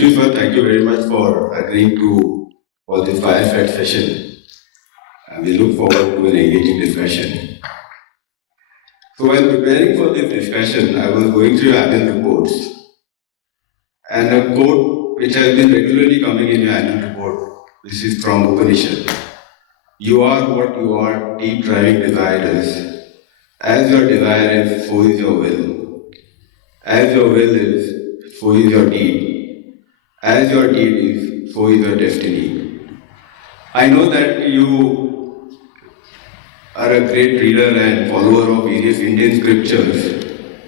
thank you, sir. Thank you very much for agreeing for this fireside session. We look forward to an engaging discussion. So while preparing for this discussion, I was going through your annual reports. And a quote which has been regularly coming in your annual report, this is from Upanishad. You are what you are, deep driving desire is. As your desire is, so is your will. As your will is, so is your deed. As your deed is, so is your destiny. I know that you are a great reader and follower of various Indian scriptures,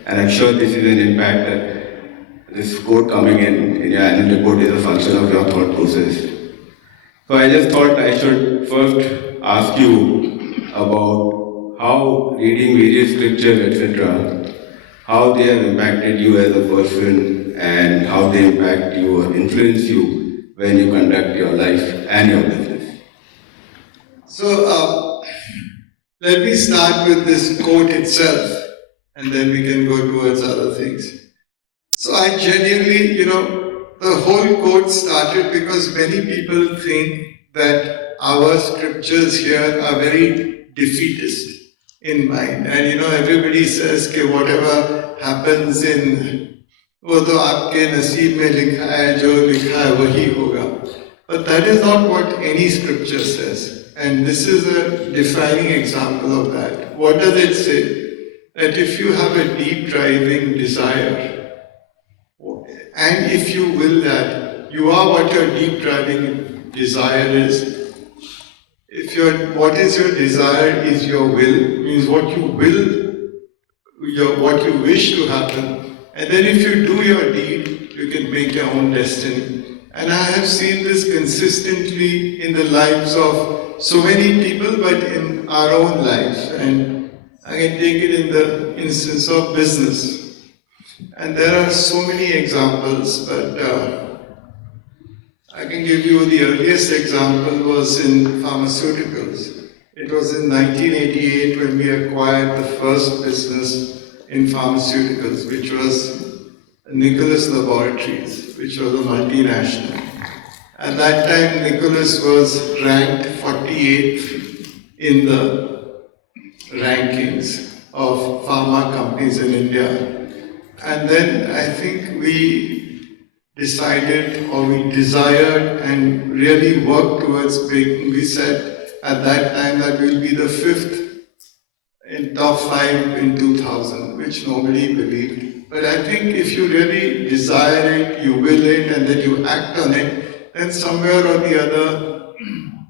and I'm sure this is an impact that this quote coming in your annual report is a function of your thought process. So I just thought I should first ask you about how reading various scriptures, etc., how they have impacted you as a person and how they impact you or influence you when you conduct your life and your business. So let me start with this quote itself and then we can go towards other things. So I genuinely, the whole quote started because many people think that our scriptures here are very defeatist in mind. And everybody says that whatever happens in, wo to aapke naseeb mein likha hai, jo likha hai wahi hoga. But that is not what any scripture says. And this is a defining example of that. What does it say? That if you have a deep driving desire, and if you will that, you are what your deep driving desire is. If what is your desire is your will, means what you will, what you wish to happen. And then if you do your deed, you can make your own destiny. And I have seen this consistently in the lives of so many people, but in our own lives. And I can take it in the instance of business. And there are so many examples, but I can give you the earliest example was in pharmaceuticals. It was in 1988 when we acquired the first business in pharmaceuticals, which was Nicholas Laboratories, which was a multinational. At that time, Nicholas was ranked 48th in the rankings of pharma companies in India. And then I think we decided or we desired and really worked towards making, we said at that time that we'll be the 5th in top 5 in 2000, which nobody believed. But I think if you really desire it, you will it, and then you act on it, then somewhere or the other,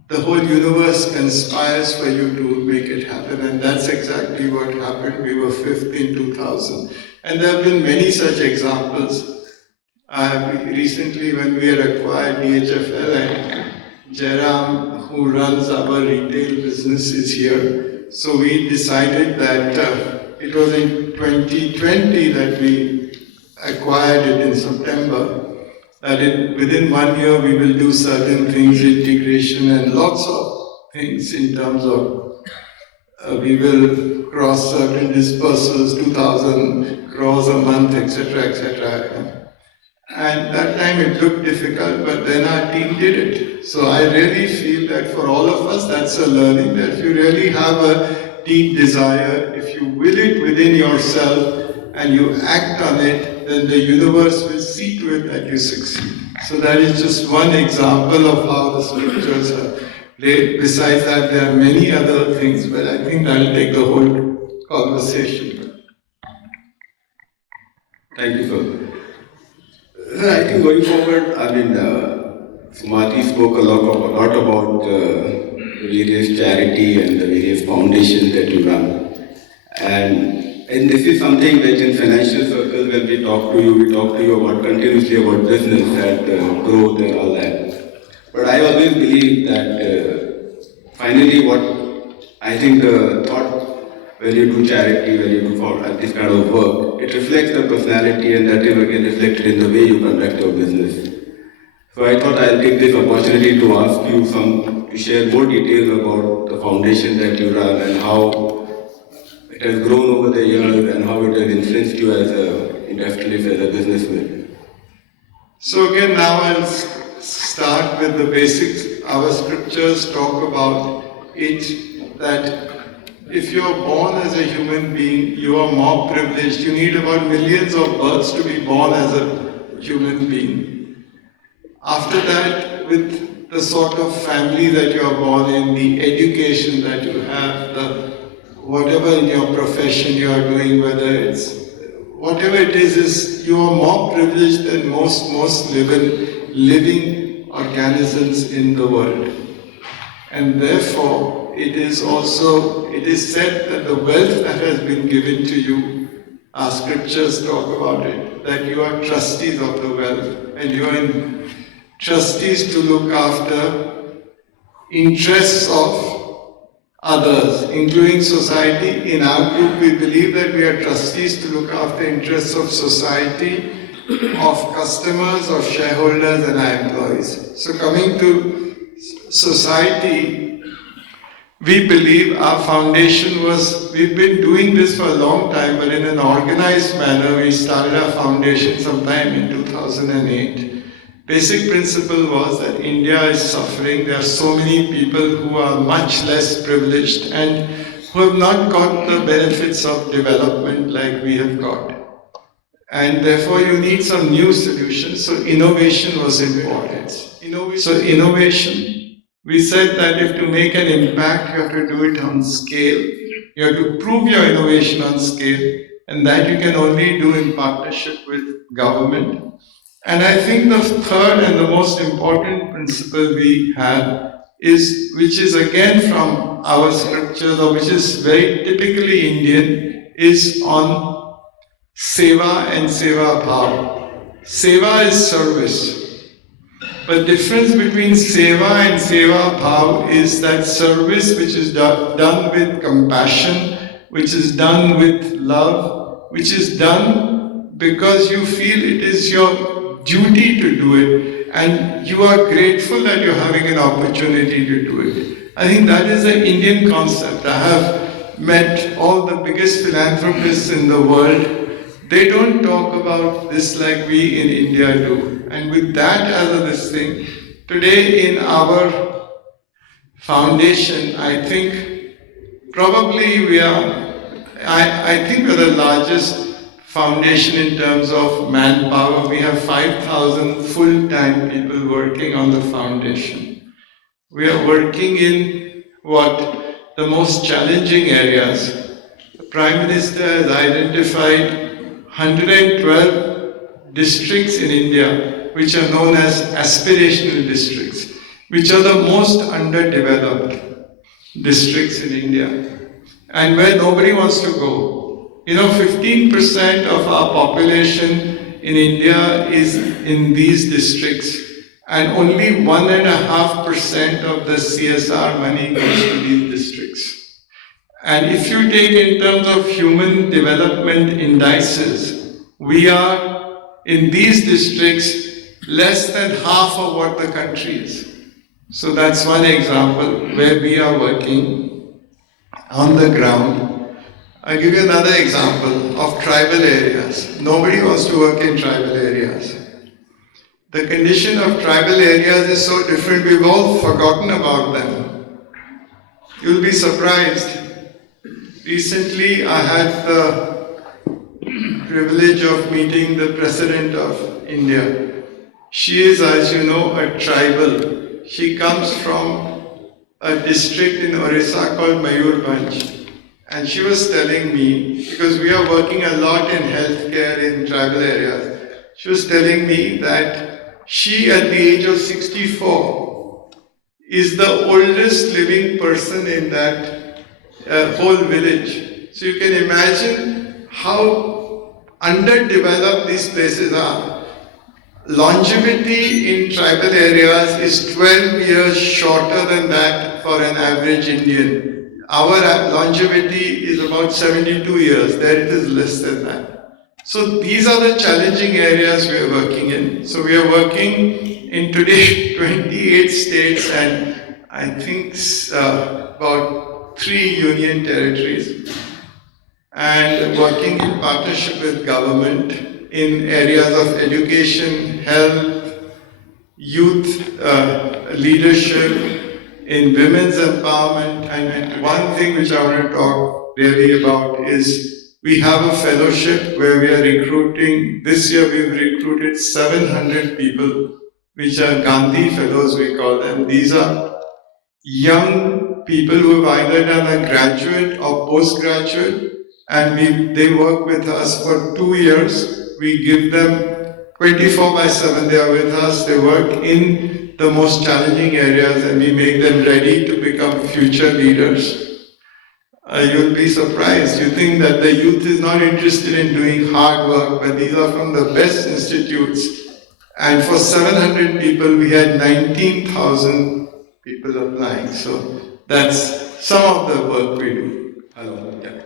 the whole universe conspires for you to make it happen. And that's exactly what happened. We were 5th in 2000. And there have been many such examples. Recently, when we had acquired DHFL, and Jairam, who runs our retail business, is here. So we decided that it was in 2020 that we acquired it in September, that within 1 year we will do certain things, integration and lots of things in terms of we will cross certain dispersals, 2,000 crores a month, etc., etc. And that time it looked difficult, but then our team did it. So I really feel that for all of us, that's a learning, that if you really have a deep desire, if you will it within yourself and you act on it, then the universe will see to it that you succeed. So that is just one example of how the scriptures are played. Besides that, there are many other things, but I think I'll take the whole conversation. Thank you, sir. I think going forward, Sumati spoke a lot about various charity and the various foundations that you run. And this is something which in financial circles, when we talk to you about continuously about business and growth and all that. But I always believe that finally what I think the thought when you do charity, when you do this kind of work, it reflects the personality, and that is again reflected in the way you conduct your business. So I thought I'll take this opportunity to ask you to share more details about the foundation that you run and how it has grown over the years and how it has influenced you as an industrialist, as a businessman. So again, now I'll start with the basics. Our scriptures talk about it that if you are born as a human being, you are more privileged. You need about millions of births to be born as a human being. After that, with the sort of family that you are born in, the education that you have, the whatever in your profession you are doing, whether it's whatever it is you are more privileged than most living organisms in the world. And therefore, it is said that the wealth that has been given to you, our scriptures talk about it, that you are trustees of the wealth, and you are trustees to look after interests of others, including society. In our group, we believe that we are trustees to look after interests of society, of customers, of shareholders, and our employees. So coming to society, we believe our foundation we've been doing this for a long time, but in an organized manner. We started our foundation sometime in 2008. Basic principle was that India is suffering. There are so many people who are much less privileged and who have not got the benefits of development like we have got. And therefore you need some new solutions. So innovation was important. So innovation, we said that if to make an impact, you have to do it on scale. You have to prove your innovation on scale, and that you can only do in partnership with government. And I think the third and the most important principle we have is, which is again from our scriptures, or which is very typically Indian, is on seva and seva bhav. Seva is service. But difference between seva and seva bhav is that service which is done with compassion, which is done with love, which is done because you feel it is your duty to do it, and you are grateful that you're having an opportunity to do it. I think that is an Indian concept. I have met all the biggest philanthropists in the world. They don't talk about this like we in India do. And with that as this thing, today in our foundation, I think probably I think we're the largest foundation in terms of manpower. We have 5,000 full-time people working on the foundation. We are working in the most challenging areas. The Prime Minister has identified 112 districts in India which are known as aspirational districts, which are the most underdeveloped districts in India, and where nobody wants to go. 15% of our population in India is in these districts, and only 1.5% of the CSR money goes to these districts. And if you take in terms of human development indices, we are in these districts less than half of what the country is. So that's one example where we are working on the ground. I'll give you another example of tribal areas. Nobody wants to work in tribal areas. The condition of tribal areas is so different, we've all forgotten about them. You'll be surprised. Recently, I had the privilege of meeting the President of India. She is, as you know, a tribal. She comes from a district in Orissa called Mayurbhanj. And she was telling me, because we are working a lot in healthcare in tribal areas, she was telling me that she, at the age of 64, is the oldest living person in that whole village. So you can imagine how underdeveloped these places are. Longevity in tribal areas is 12 years shorter than that for an average Indian. Our longevity is about 72 years. There it is less than that. So these are the challenging areas we are working in. So we are working in today 28 states and I think about 3 union territories, and working in partnership with government in areas of education, health, youth leadership, in women's empowerment. And one thing which I want to talk really about is we have a fellowship where we are recruiting. This year we've recruited 700 people, which are Gandhi Fellows, we call them. These are young people who have either done a graduate or postgraduate, and they work with us for 2 years. We give them 24/7, they are with us, they work in the most challenging areas, and we make them ready to become future leaders. You'll be surprised. You think that the youth is not interested in doing hard work, but these are from the best institutes. And for 700 people, we had 19,000 people applying. So that's some of the work we do. Hello. Yeah.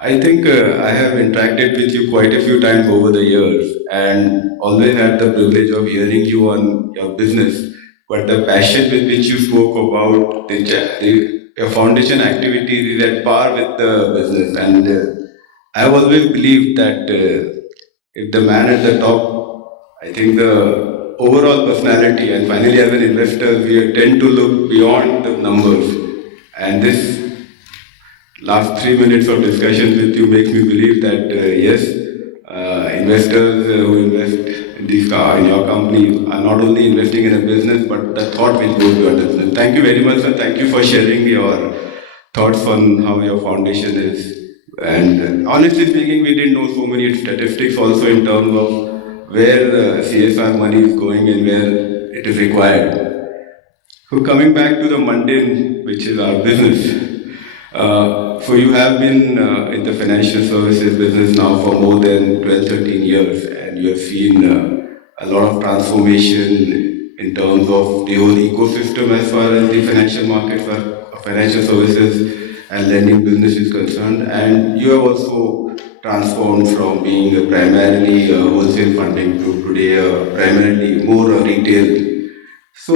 I think I have interacted with you quite a few times over the years and always had the privilege of hearing you on your business. But the passion with which you spoke about your foundation activities is at par with the business. And I've always believed that if the man at the top, I think the overall personality, and finally as an investor, we tend to look beyond the numbers. And this last 3 minutes of discussion with you makes me believe that yes, investors who invest in in your company are not only investing in a business, but the thought will go beyond the business. Thank you very much, and thank you for sharing your thoughts on how your foundation is. And honestly speaking, we didn't know so many statistics also in terms of where the CSR money is going and where it is required. So coming back to the mundane, which is our business. So you have been in the financial services business now for more than 12, 13 years, and you have seen a lot of transformation in terms of the whole ecosystem as far as the financial markets are, financial services and lending business is concerned. And you have also transformed from being a primarily wholesale funding to today primarily more retail. So,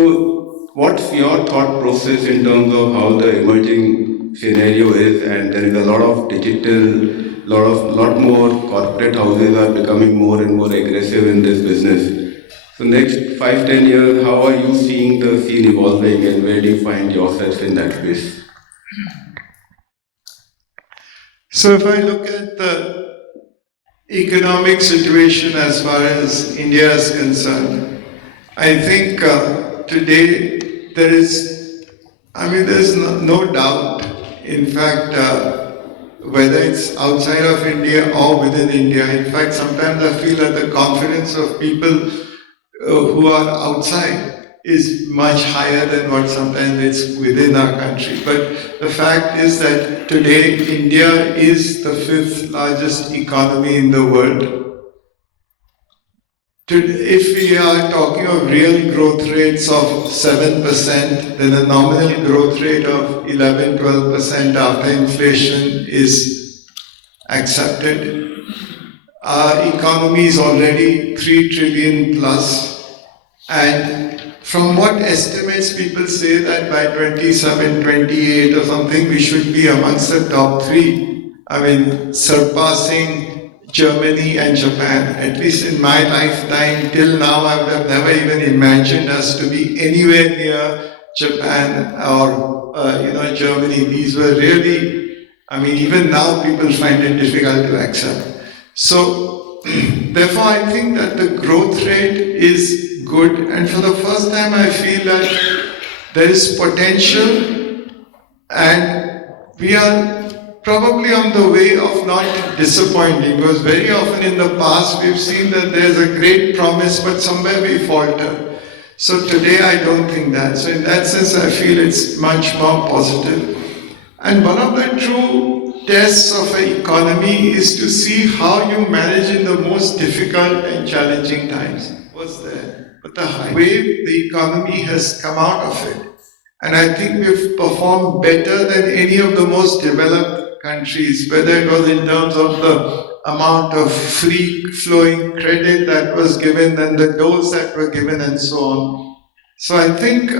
what's your thought process in terms of how the emerging scenario is? And there is a lot of digital, lot more corporate houses are becoming more and more aggressive in this business. So, next 5, 10 years, how are you seeing the scene evolving, and where do you find yourself in that space? So, if I look at the economic situation as far as India is concerned, I think today there's no doubt. In fact, whether it's outside of India or within India, in fact, sometimes I feel that the confidence of people who are outside is much higher than what sometimes it's within our country. But the fact is that today India is the 5th largest economy in the world. If we are talking of real growth rates of 7%, then a nominal growth rate of 11-12% after inflation is accepted. Our economy is already 3 trillion plus, and from what estimates, people say that by 27, 28 or something, we should be amongst the top 3. I mean, surpassing Germany and Japan. At least in my lifetime, till now, I would have never even imagined us to be anywhere near Japan or Germany. These were really, even now people find it difficult to accept. So, therefore, I think that the growth rate is good, and for the first time, I feel that there is potential, and we are probably on the way of not disappointing, because very often in the past we've seen that there's a great promise, but somewhere we falter. So today I don't think that. So in that sense I feel it's much more positive. And one of the true tests of an economy is to see how you manage in the most difficult and challenging times. What's there? But the way the economy has come out of it. And I think we've performed better than any of the most developed countries, whether it was in terms of the amount of free flowing credit that was given and the dose that were given and so on. So I think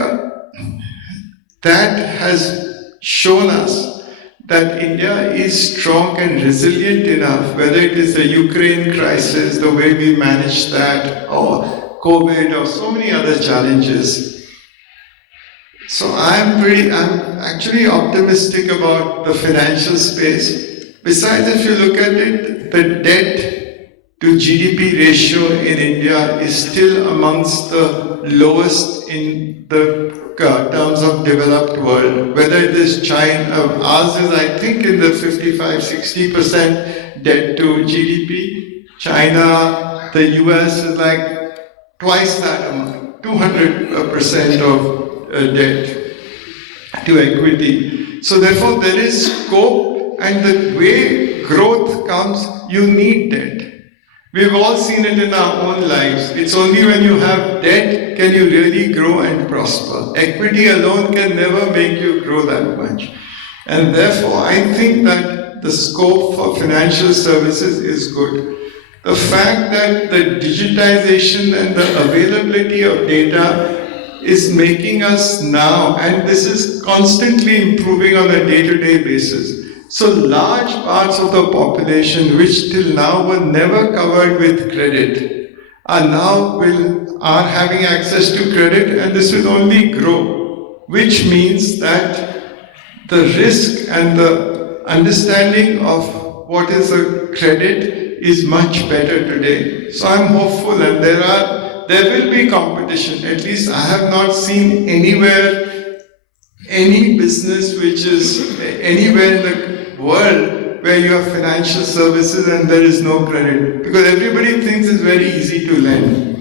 that has shown us that India is strong and resilient enough, whether it is the Ukraine crisis, the way we managed that, or COVID or so many other challenges. So I'm actually optimistic about the financial space. Besides, if you look at it, the debt to GDP ratio in India is still amongst the lowest in the terms of developed world. Whether it is China, ours is I think in the 55-60% debt to GDP. China, the US is like twice that amount, 200% of debt to equity. So therefore there is scope, and the way growth comes, you need debt. We've all seen it in our own lives. It's only when you have debt can you really grow and prosper. Equity alone can never make you grow that much. And therefore I think that the scope for financial services is good. The fact that the digitization and the availability of data is making us now, and this is constantly improving on a day-to-day basis. So large parts of the population which till now were never covered with credit are having access to credit, and this will only grow, which means that the risk and the understanding of what is a credit is much better today. So I'm hopeful, and there will be competition. At least I have not seen anywhere any business which is anywhere in the world where you have financial services and there is no credit, because everybody thinks it's very easy to lend.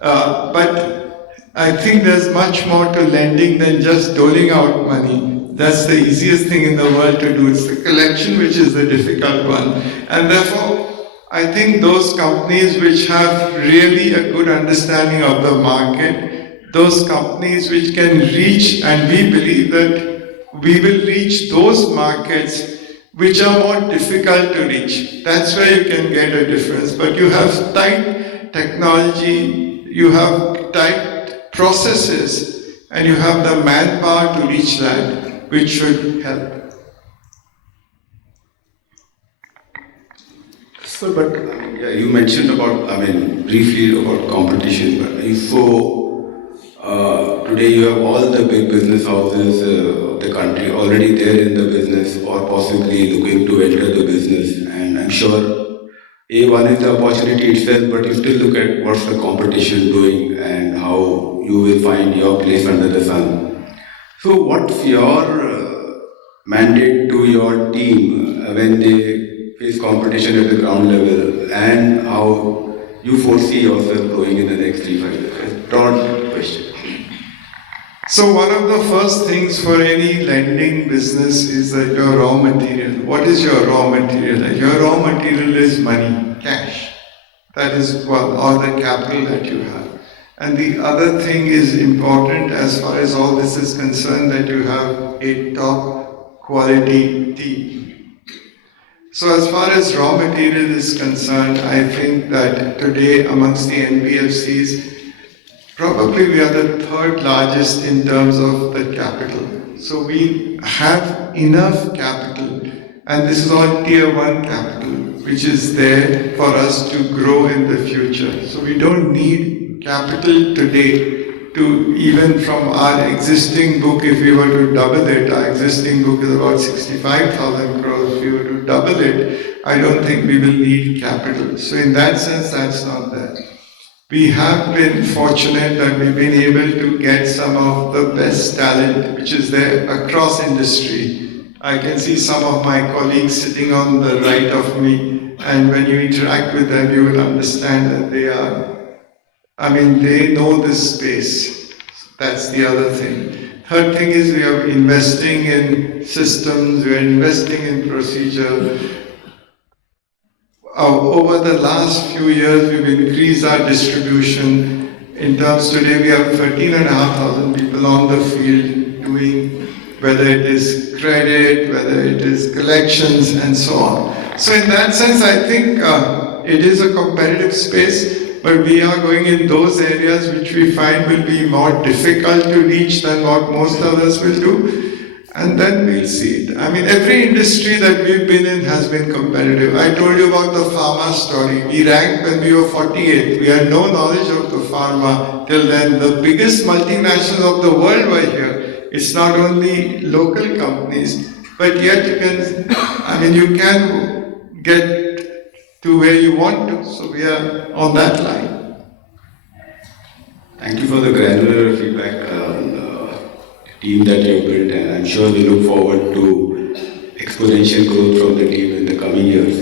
But I think there's much more to lending than just doling out money. That's the easiest thing in the world to do. It's the collection which is the difficult one. And therefore, I think those companies which have really a good understanding of the market, those companies which can reach, and we believe that we will reach those markets which are more difficult to reach. That's where you can get a difference. But you have tight technology, you have tight processes, and you have the manpower to reach that, which should help. So, but you mentioned about, briefly about competition. Today you have all the big business houses of the country already there in the business, or possibly looking to enter the business. And I'm sure one is the opportunity itself, but you still look at what's the competition doing and how you will find your place under the sun. So, what's your mandate to your team when they face competition at the ground level, and how you foresee yourself growing in the next 3-5 years? Broad question. So one of the first things for any lending business is that your raw material. What is your raw material? Your raw material is money, cash. That is one, or the capital that you have. And the other thing is important as far as all this is concerned, that you have a top quality team. So as far as raw material is concerned, I think that today amongst the NBFCs, probably we are the third largest in terms of the capital. So we have enough capital, and this is all tier 1 capital, which is there for us to grow in the future. So we don't need capital today to, even from our existing book, if we were to double it, our existing book is about 65,000 crores. If we were to double it, I don't think we will need capital. So in that sense, that's not there. We have been fortunate that we've been able to get some of the best talent which is there across industry. I can see some of my colleagues sitting on the right of me, and when you interact with them, you will understand that they know this space. That's the other thing. Third thing is we are investing in systems, we are investing in procedure. Over the last few years, we've increased our distribution. In terms, today we have 13,500 people on the field doing, whether it is credit, whether it is collections, and so on. So in that sense, I think it is a competitive space, but we are going in those areas which we find will be more difficult to reach than what most others will do. and then we'll see it. I mean, every industry that we've been in has been competitive. I told you about the pharma story. We ranked when we were 48th. We had no knowledge of the pharma till then. The biggest multinationals of the world were here. It's not only local companies, but yet you can, I mean, you can get to where you want to. So we are on that line. Thank you for the granular feedback on the team that you have built, and I'm sure we look forward to exponential growth from the team in the coming years.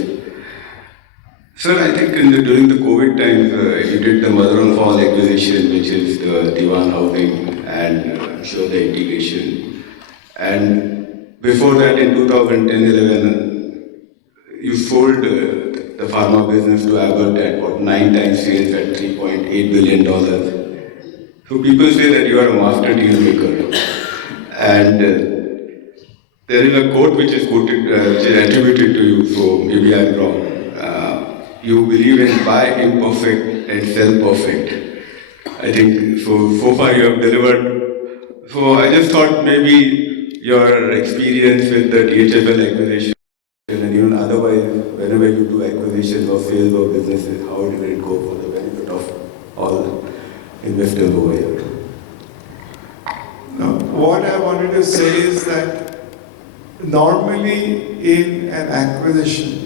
Sir, I think during the COVID times, you did the mother of all acquisition, which is the Diwan housing, and I'm sure the integration. And before that, in 2010-11, you sold the pharma business to Abbott at what, 9 times sales at $3.8 billion. So people say that you are a master deal maker. And there is a quote which is quoted, which is attributed to you, so maybe I'm wrong. You believe in buy imperfect and sell perfect. I think so far you have delivered. So I just thought maybe your experience with the DHFL acquisition and even otherwise, whenever you do acquisitions or sales of businesses, how did it go for the benefit of all investors over here? No, what I wanted to say is that normally in an acquisition,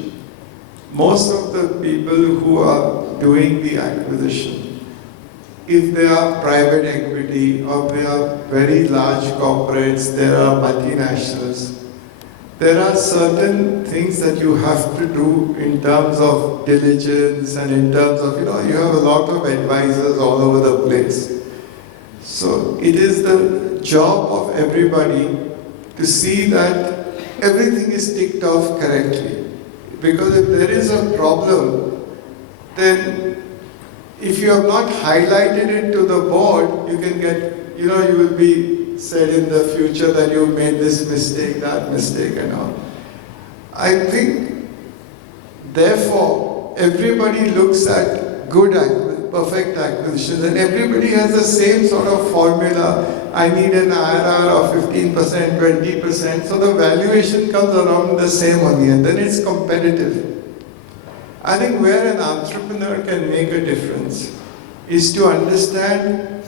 most of the people who are doing the acquisition, if they are private equity or they are very large corporates, there are multinationals, there are certain things that you have to do in terms of diligence and in terms of, you have a lot of advisors all over the place. So it is the job of everybody to see that everything is ticked off correctly. Because if there is a problem, then if you have not highlighted it to the board, you can get, you will be said in the future that you made this mistake, that mistake and all. I think, therefore, everybody looks at perfect acquisitions, and everybody has the same sort of formula. I need an IRR of 15%, 20%, so the valuation comes around the same only, and then it's competitive. I think where an entrepreneur can make a difference is to understand,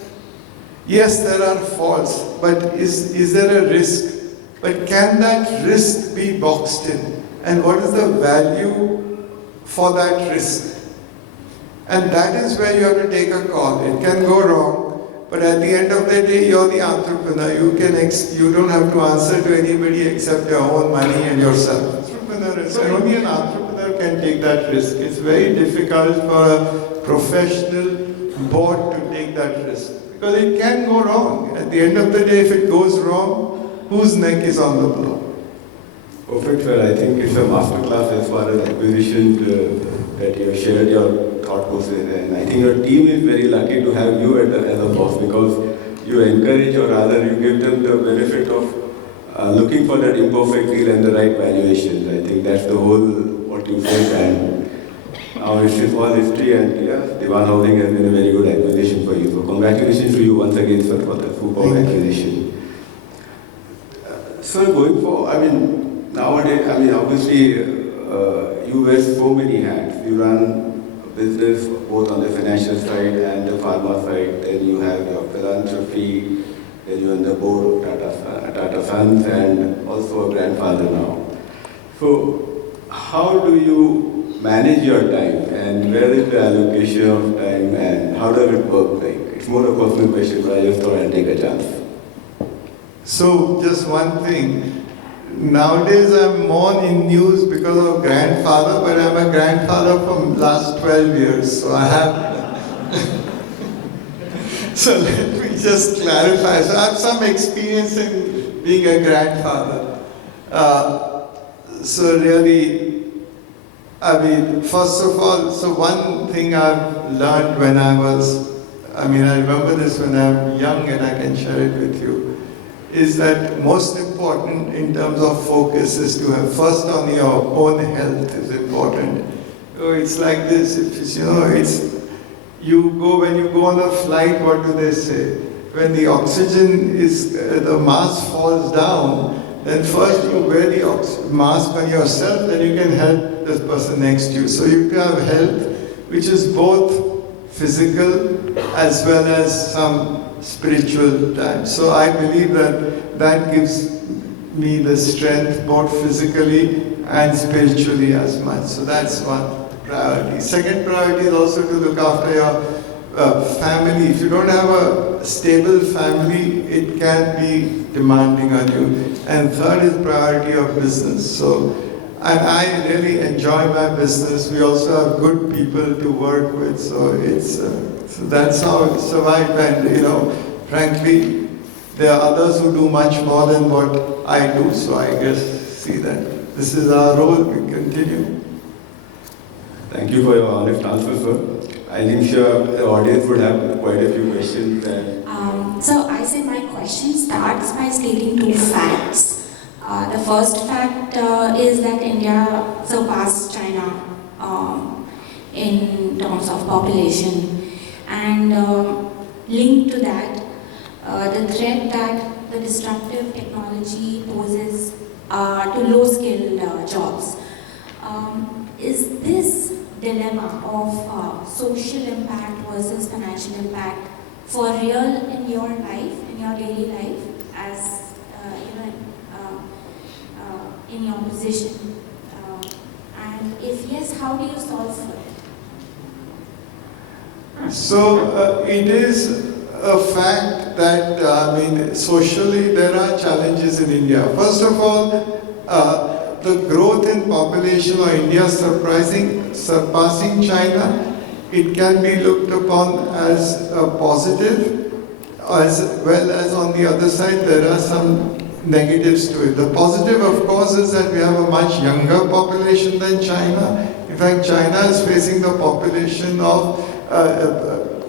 yes, there are faults, but is there a risk? But can that risk be boxed in? And what is the value for that risk? And that is where you have to take a call. It can go wrong, but at the end of the day, you're the entrepreneur. You don't have to answer to anybody except your own money and yourself. So only an entrepreneur can take that risk. It's very difficult for a professional board to take that risk because it can go wrong. At the end of the day, if it goes wrong, whose neck is on the block? Perfect, sir. I think it's a masterclass as far as acquisitions that you have shared your thought process. And I think your team is very lucky to have you as a boss because you encourage, or rather you give them the benefit of looking for that imperfect deal and the right valuations. I think that's the whole what you said, and now it's all history, and yeah, Diwan Housing has been a very good acquisition for you. So congratulations to you once again, sir, for the superb acquisition. Sir, going forward, nowadays, obviously, you wear so many hats. You run a business both on the financial side and the pharma side. Then you have your philanthropy. Then you're on the board of Tata Sons and also a grandfather now. So, how do you manage your time, and where is the allocation of time, and how does it work? It's more a personal question, but I just thought I'd take a chance. So, just one thing. Nowadays I'm more in news because of grandfather, but I'm a grandfather from last 12 years, so I have... So let me just clarify. So I have some experience in being a grandfather. So really, first of all, so one thing I've learned when I remember this when I'm young and I can share it with you, is that most important in terms of focus is to have first on your own health is important. So it's like this, when you go on a flight, what do they say? When the oxygen the mask falls down, then first you wear the mask on yourself, then you can help the person next to you. So you have health, which is both physical as well as some spiritual time. So I believe that that gives me the strength both physically and spiritually as much. So that's one priority. Second priority is also to look after your family. If you don't have a stable family, it can be demanding on you. And third is priority of business. So, and I really enjoy my business. We also have good people to work with. So it's so that's how I survive. And frankly, there are others who do much more than what I do. So I guess see that this is our role. We continue. Thank you for your honest answer, sir. I'm sure the audience would have quite a few questions. So I said my question starts by stating two facts. The first fact is that India surpassed China in terms of population, and linked to that, the threat that the disruptive technology poses to low-skilled jobs. Is this dilemma of social impact versus financial impact for real in your life, in your daily life, as in your position? And if yes, how do you solve for it? So it is a fact that socially there are challenges in India. First of all, the growth in population of India surpassing China, it can be looked upon as a positive, as well as on the other side there are some negatives to it. The positive, of course, is that we have a much younger population than China. In fact, China is facing the population of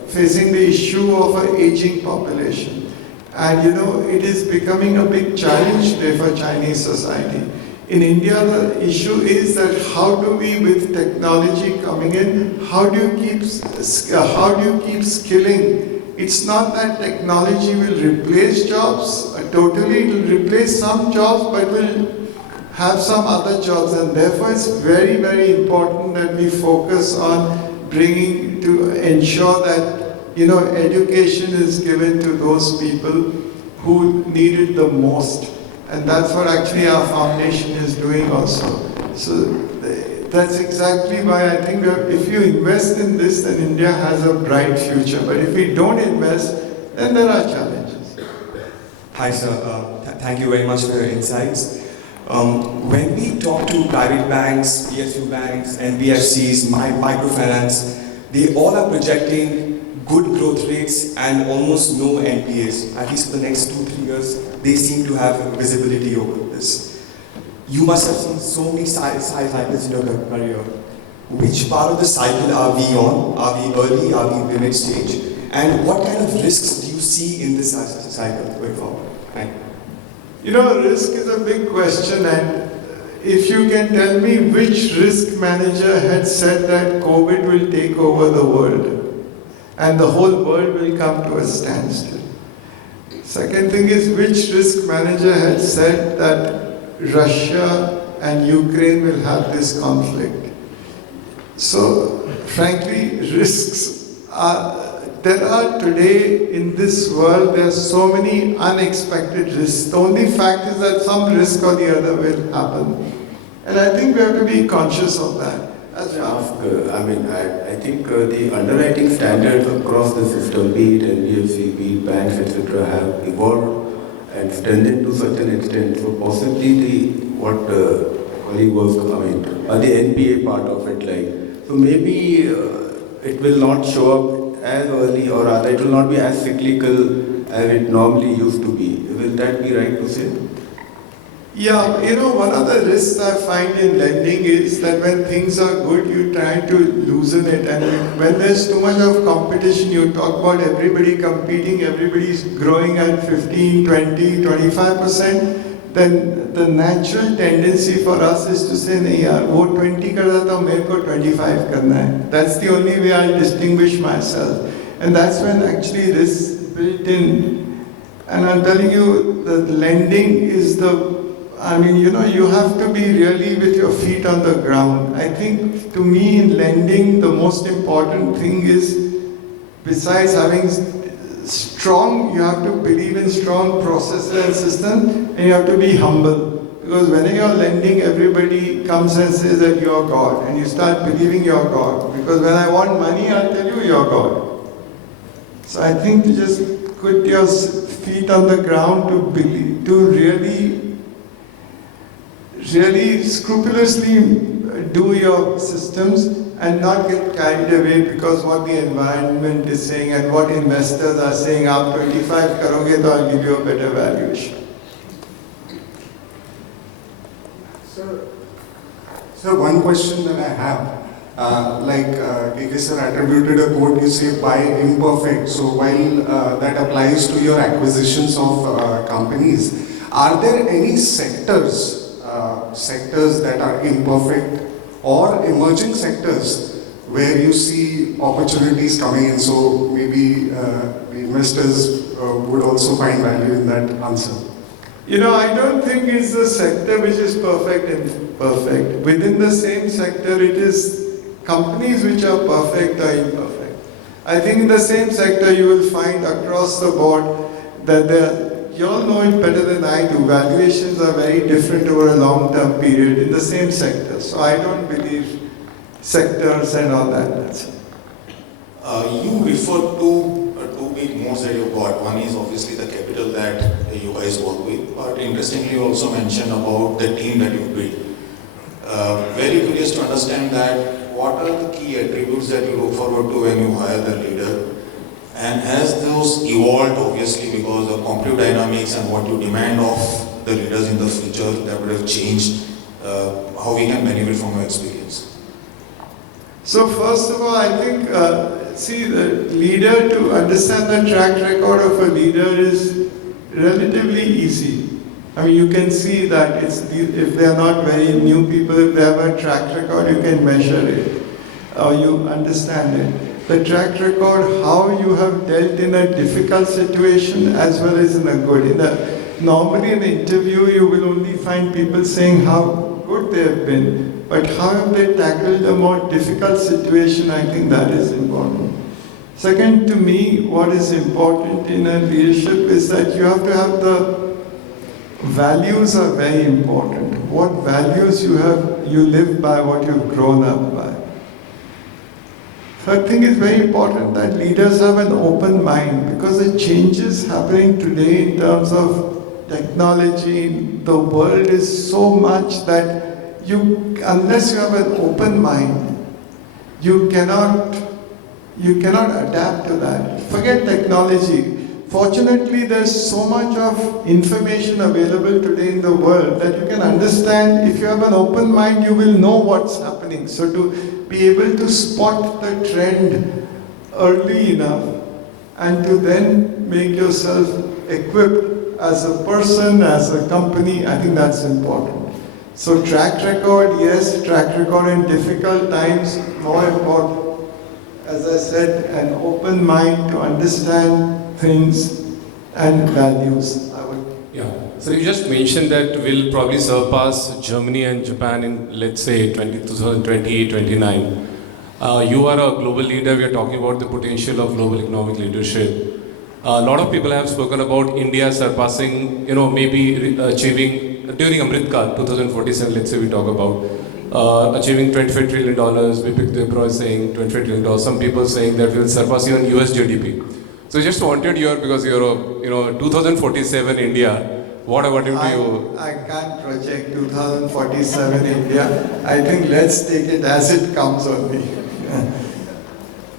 facing the issue of an aging population, and it is becoming a big challenge today for Chinese society. In India, the issue is that how do we, with technology coming in, how do you keep skilling? It's not that technology will replace jobs totally; it will replace some jobs, but will have some other jobs, and therefore it's very, very important that we focus on bringing to ensure that education is given to those people who need it the most. And that's what actually our foundation is doing also. So that's exactly why I think if you invest in this, then India has a bright future. But if we don't invest, then there are challenges. Hi sir, thank you very much for your insights. When we talk to private banks, PSU banks, NBFCs, microfinance, they all are projecting good growth rates and almost no NPAs. At least for the next 2-3 years, they seem to have visibility over this. You must have seen so many cycles in your career. Which part of the cycle are we on? Are we early? Are we in mid stage? And what kind of risks do you see in this cycle going forward? Thank you. Risk is a big question, and if you can tell me which risk manager had said that COVID will take over the world and the whole world will come to a standstill. Second thing is, which risk manager had said that Russia and Ukraine will have this conflict? So, frankly, risks there are today in this world, there are so many unexpected risks. The only fact is that some risk or the other will happen. And I think we have to be conscious of that. I think the underwriting standards across the system, be it NBFC, be it banks, etc., have evolved and strengthened to such an extent. So possibly what colleague was the NPA part of it, so maybe it will not show up as early, or rather it will not be as cyclical as it normally used to be. Will that be right to say? Yeah, one of the risks I find in lending is that when things are good, you try to loosen it. And when there's too much of competition, you talk about everybody competing, everybody's growing at 15, 20, 25%, then the natural tendency for us is to say, nahi yaar, wo 20 kar raha tha, mere ko 25 karna hai. That's the only way I distinguish myself. And that's when actually risk built in. And I'm telling you, the lending is the I mean, you have to be really with your feet on the ground. I think to me in lending, the most important thing is, besides having strong, you have to believe in strong processes and systems, and you have to be humble. Because when you're lending, everybody comes and says that you're God, and you start believing you're God. Because when I want money, I'll tell you you're God. So I think to just put your feet on the ground to believe, to really scrupulously do your systems and not get carried away because what the environment is saying and what investors are saying, aap 25 karoge to I'll give you a better valuation. So one question that I have, KK sir attributed a quote, you say buy imperfect. So while that applies to your acquisitions of companies, are there any sectors that are imperfect or emerging sectors where you see opportunities coming in? So maybe the investors would also find value in that answer. I don't think it's a sector which is perfect and perfect. Within the same sector, it is companies which are perfect or imperfect. I think in the same sector, you will find across the board that you all know it better than I do. Valuations are very different over a long-term period in the same sector. So I don't believe sectors and all that. That's it. You referred to two big modes that you got. One is obviously the capital that you guys work with, but interestingly you also mentioned about the team that you built. Very curious to understand that what are the key attributes that you look forward to when you hire the leader, and has those evolved obviously because the competitive dynamics and what you demand of the leaders in the future that would have changed, how we can benefit from your experience? So first of all, I think, the leader, to understand the track record of a leader is relatively easy. I mean, you can see that if they are not very new people, if they have a track record, you can measure it, or you understand it. The track record, how you have dealt in a difficult situation as well as in a good. Normally in an interview, you will only find people saying how good they have been, but how have they tackled a more difficult situation, I think that is important. Second, to me, what is important in a leadership is that you have to have the values are very important. What values you live by, what you've grown up by. Third thing is very important that leaders have an open mind, because the changes happening today in terms of technology, the world is so much that unless you have an open mind, you cannot adapt to that. Forget technology. Fortunately, there's so much of information available today in the world that you can understand. If you have an open mind, you will know what's happening. So to be able to spot the trend early enough and to then make yourself equipped as a person, as a company, I think that's important. So track record, yes, track record in difficult times, more important. As I said, an open mind to understand things and values. Yeah. So you just mentioned that we'll probably surpass Germany and Japan in, let's say, 2028, 29. You are a global leader. We are talking about the potential of global economic leadership. A lot of people have spoken about India surpassing, maybe achieving, during Amritkal 2047, let's say we talk about, achieving $25 trillion. Vipik Debroy saying $25 trillion. Some people saying that we'll surpass even US GDP. So just wanted because you're a, 2047 India, what about you? I can't project 2047 India. I think let's take it as it comes only.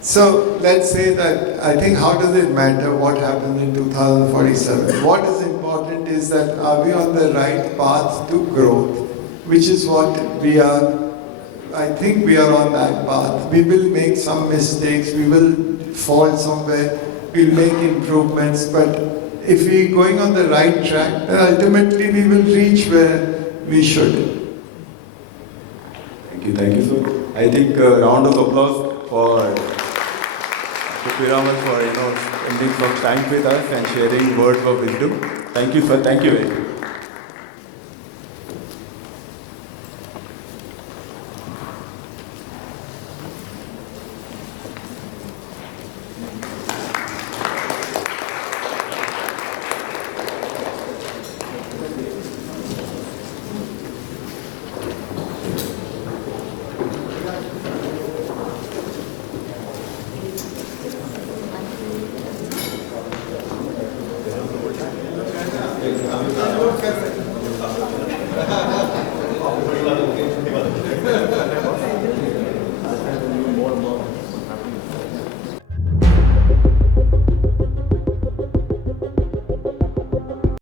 So let's say that, I think how does it matter what happens in 2047? What is important is that are we on the right path to growth, which is what we are. I think we are on that path. We will make some mistakes, we will fall somewhere, we'll make improvements, but if we're going on the right track, then ultimately we will reach where we should. Thank you, sir. I think a round of applause for Mr. Piramal for spending some time with us and sharing words of wisdom. Thank you, sir. Thank you very much.